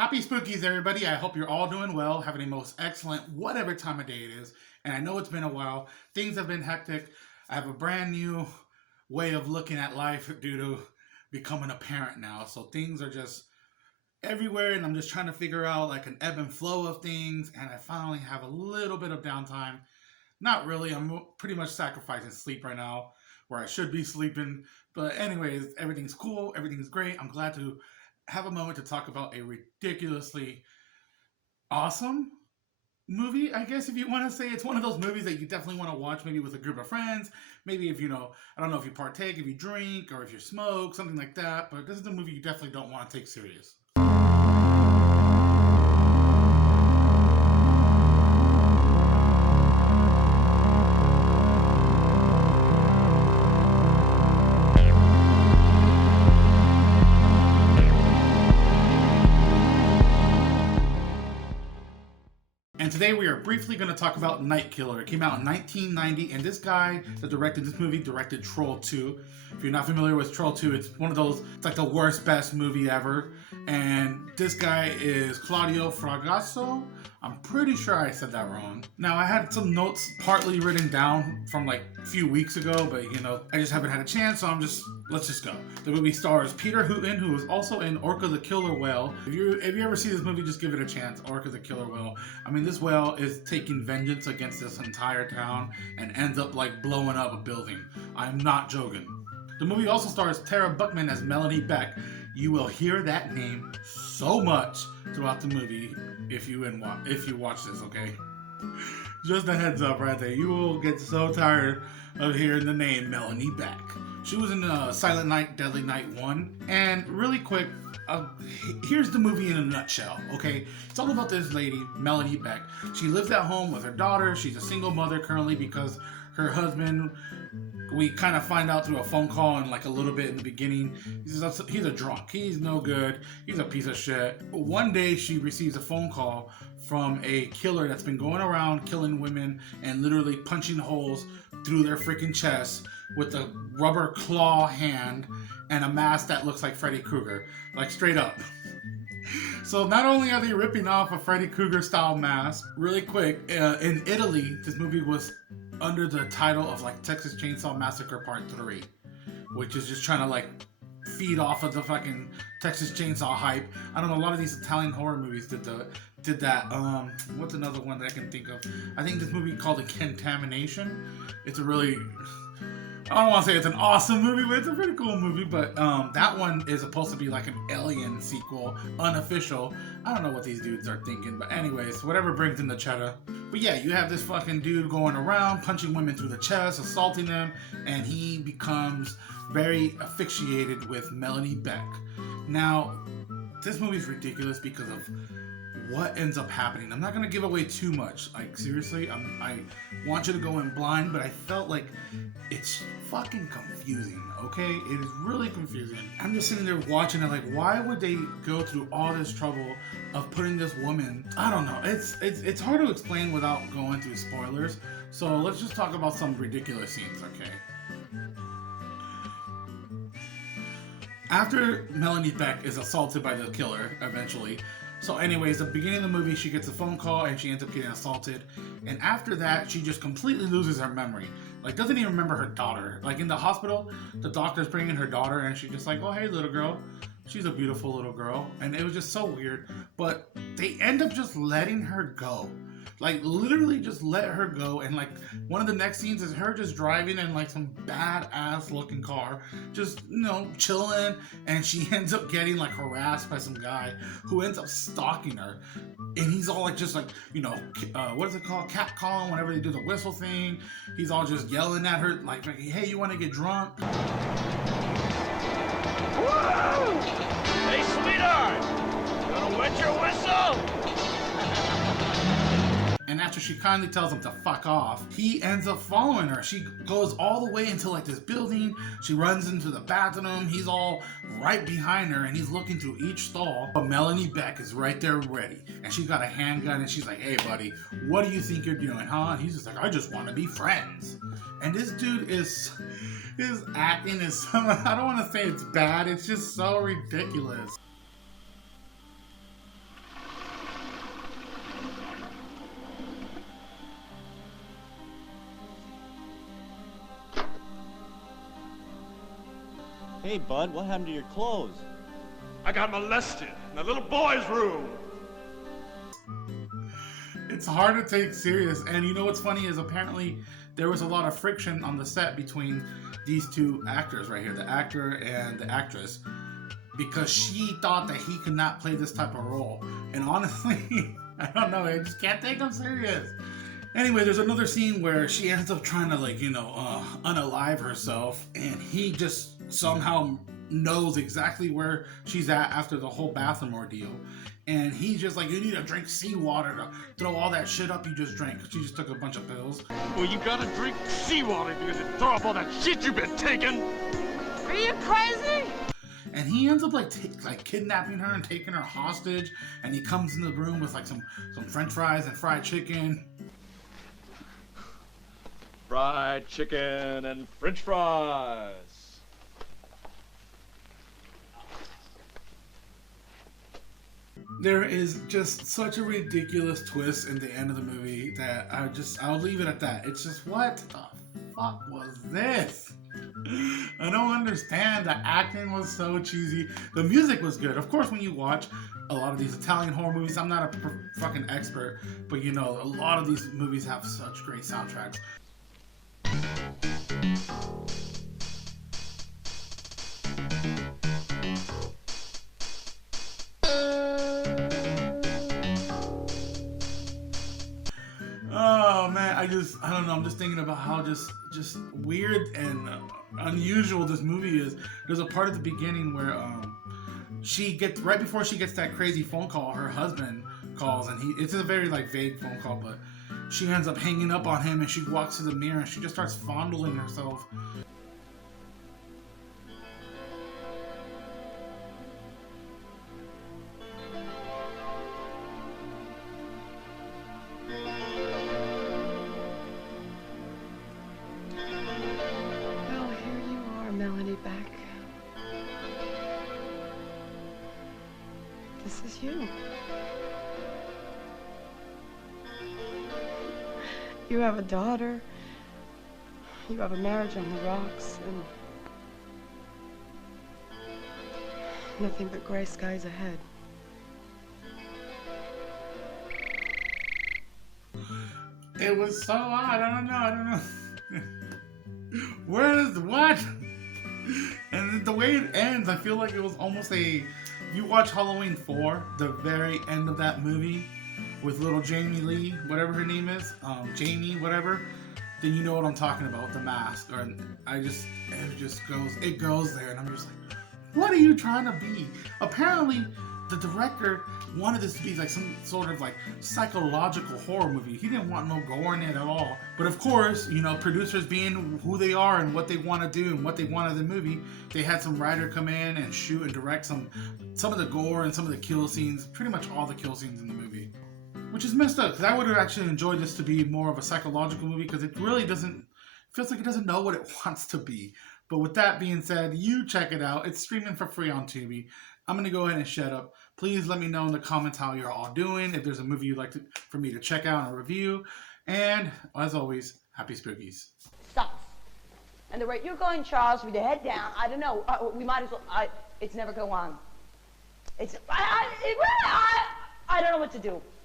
Happy Spookies, everybody. I hope you're all doing well, having a most excellent whatever time of day it is. And I know it's been a while. Things have been hectic. I have a brand new way of looking at life due to becoming a parent now. So things are just everywhere, and I'm just trying to figure out like an ebb and flow of things. And I finally have a little bit of downtime. Not really. I'm pretty much sacrificing sleep right now where I should be sleeping. But anyways, everything's cool. Everything's great. I'm glad to have a moment to talk about a ridiculously awesome movie, I guess, if you want to say. It's one of those movies that you definitely want to watch maybe with a group of friends, maybe if I don't know if you partake, if you drink, or if you smoke, something like that. But this is a movie you definitely don't want to take serious. And today we are briefly going to talk about Night Killer. It came out in 1990, and this guy that directed this movie directed Troll 2. If you're not familiar with Troll 2, it's one of those, it's like the worst, best movie ever. And this guy is Claudio Fragasso. I'm pretty sure I said that wrong. Now, I had some notes partly written down from like a few weeks ago, but I just haven't had a chance, so let's just go. The movie stars Peter Hooton, who is also in Orca the Killer Whale. If you ever see this movie, just give it a chance. Orca the Killer Whale. I mean, this whale is taking vengeance against this entire town and ends up like blowing up a building. I'm not joking. The movie also stars Tara Buckman as Melanie Beck. You will hear that name so much throughout the movie if you watch this, okay? Just a heads up right there. You will get so tired of hearing the name Melanie Beck. She was in Silent Night, Deadly Night 1. And really quick, here's the movie in a nutshell, okay? It's all about this lady, Melanie Beck. She lives at home with her daughter. She's a single mother currently because her husband, we kind of find out through a phone call and like a little bit in the beginning, he's a drunk. He's no good. He's a piece of shit. One day she receives a phone call from a killer that's been going around killing women and literally punching holes through their freaking chest with a rubber claw hand and a mask that looks like Freddy Krueger, like straight up. So not only are they ripping off a Freddy Krueger style mask, really quick, in Italy, this movie was under the title of like Texas Chainsaw Massacre Part 3, which is just trying to like feed off of the fucking Texas Chainsaw hype. I don't know, a lot of these Italian horror movies did that. What's another one that I can think of? I think this movie called Contamination. It's a really, I don't want to say it's an awesome movie, but it's a pretty cool movie. But that one is supposed to be like an Alien sequel, unofficial. I don't know what these dudes are thinking, but anyways, whatever brings in the cheddar. But yeah, you have this fucking dude going around, punching women through the chest, assaulting them, and he becomes very asphyxiated with Melanie Beck. Now, this movie's ridiculous because of what ends up happening. I'm not going to give away too much. Like, seriously, I want you to go in blind, but I felt like it's fucking confusing, okay? It is really confusing. I'm just sitting there watching it like, why would they go through all this trouble of putting this woman, I don't know. It's hard to explain without going through spoilers. So let's just talk about some ridiculous scenes, okay? After Melanie Beck is assaulted by the killer, eventually, so anyways, the beginning of the movie, she gets a phone call and she ends up getting assaulted. And after that, she just completely loses her memory. Like, doesn't even remember her daughter. Like, in the hospital, the doctor's bringing her daughter and she's just like, oh, hey, little girl. She's a beautiful little girl. And it was just so weird. But they end up just letting her go. Like, literally just let her go. And, like, one of the next scenes is her just driving in, like, some badass looking car. Just, chilling. And she ends up getting, like, harassed by some guy who ends up stalking her. And he's all, like, just, like, what is it called? Cat calling whenever they do the whistle thing. He's all just yelling at her, like hey, you want to get drunk? Woo! Hey, sweetheart! Gonna wet your whistle? And after she kindly tells him to fuck off, he ends up following her. She goes all the way into like this building. She runs into the bathroom. He's all right behind her and he's looking through each stall. But Melanie Beck is right there ready. And she's got a handgun and she's like, hey buddy, what do you think you're doing, huh? And he's just like, I just want to be friends. And this dude is his acting is so, I don't want to say it's bad. It's just so ridiculous. Hey, bud, what happened to your clothes? I got molested in the little boy's room. It's hard to take serious. And you know what's funny is apparently there was a lot of friction on the set between these two actors right here, the actor and the actress, because she thought that he could not play this type of role. And honestly, I don't know, I just can't take him serious. Anyway, there's another scene where she ends up trying to, like, you know, unalive herself, and he just somehow knows exactly where she's at after the whole bathroom ordeal. And he's just like, you need to drink seawater to throw all that shit up you just drank. She just took a bunch of pills. Well, you gotta drink seawater because it throw up all that shit you've been taking. Are you crazy? And he ends up like kidnapping her and taking her hostage. And he comes in the room with like some French fries and fried chicken. Fried chicken and French fries. There is just such a ridiculous twist in the end of the movie that I'll leave it at that. It's just, what the fuck was this? I don't understand. The acting was so cheesy. The music was good. Of course, when you watch a lot of these Italian horror movies, I'm not a fucking expert, but you know, a lot of these movies have such great soundtracks. Oh man, I don't know. I'm just thinking about how just weird and unusual this movie is. There's a part at the beginning where she gets, right before she gets that crazy phone call, her husband calls, and it's a very like vague phone call, but she ends up hanging up on him, and she walks to the mirror and she just starts fondling herself. Melanie back. This is you. You have a daughter. You have a marriage on the rocks, and nothing but gray skies ahead. It was so odd. I don't know. Where is what? And the way it ends, I feel like it was almost if you watch Halloween 4, the very end of that movie with little Jamie Lee, whatever her name is, Jamie, whatever, then you know what I'm talking about with the mask. Or it goes there, and I'm just like, what are you trying to be? Apparently, the director wanted this to be like some sort of like psychological horror movie. He didn't want no gore in it at all. But of course, you know, producers being who they are and what they want to do and what they want of the movie, they had some writer come in and shoot and direct some of the gore and some of the kill scenes, pretty much all the kill scenes in the movie. Which is messed up, because I would have actually enjoyed this to be more of a psychological movie, because it really feels like it doesn't know what it wants to be. But with that being said, you check it out. It's streaming for free on Tubi. I'm going to go ahead and shut up. Please let me know in the comments how you're all doing, if there's a movie you'd like for me to check out and review. And, as always, happy spookies. Sucks. And the rate you're going, Charles, with your head down, I don't know. We might as well. It's never go on. I don't know what to do.